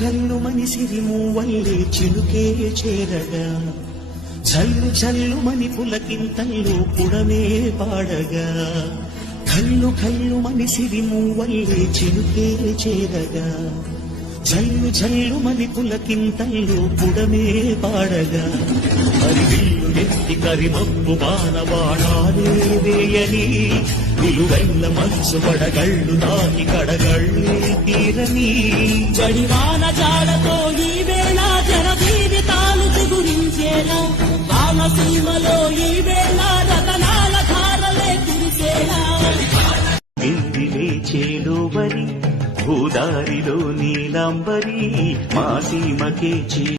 కళ్ళు మనిసిరి మూవల్లే చిలుకే చేరగా. జల్లు జల్లు మని పులకింతల్లో పుడమే పాడగా. కళ్ళు కళ్ళు మనిసిరి మూవల్లే చిలుకే చేరగా. జల్లు జల్లు మని పులకింతల్లో పుడమే పాడగా. మరి విల్లు నెత్తి కరిమప్పు బాణబాణాలే వేయని విలువైన మనసు పడగళ్ళు దాని కడగళ్ళే తీరని. జడివాన జాడతో ఈ వేళ జన జీవితాలు చిగురించేలా రామసీమలో ఈ వేళ రతనాల ధారలే కురిసేలా. గిల్లిలే చేలోబరి భూదారిలో నీలాంబరి మా సీమకే చే